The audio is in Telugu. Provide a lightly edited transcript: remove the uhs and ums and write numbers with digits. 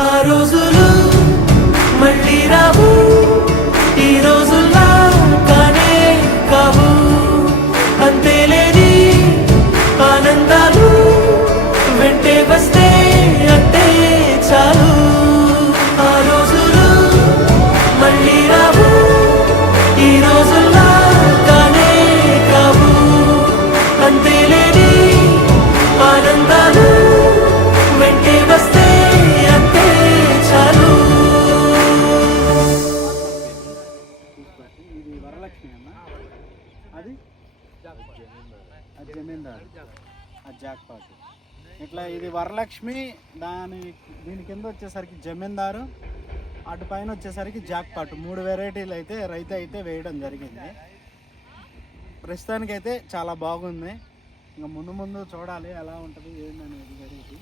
ఆ రోజులు మళ్ళీ రావు, ఈ రోజుల్లా కానే కావు. అంతేలేని ఆనందాలు వెంటే వస్తే అంతే చాలు. ఆ రోజులు మళ్ళీ రావు, ఈ రోజుల్లా కానే కావు. అంతేలేని ఆనందాలు వెంటే వస్తే అంతే చాలు. ఇది వరలక్ష్మి అన్న, అది జమీందారు, అది జాక్పాట్. ఇట్లా ఇది వరలక్ష్మి, దీని కింద వచ్చేసరికి జమీందారు, అటు పైన వచ్చేసరికి జాక్పాట్. 3 వెరైటీలు అయితే రైతు అయితే వేయడం జరిగింది. ప్రస్తుతానికైతే చాలా బాగుంది. ఇంకా ముందు ముందు చూడాలి ఎలా ఉంటుంది ఏంటనేది వెరైటీ.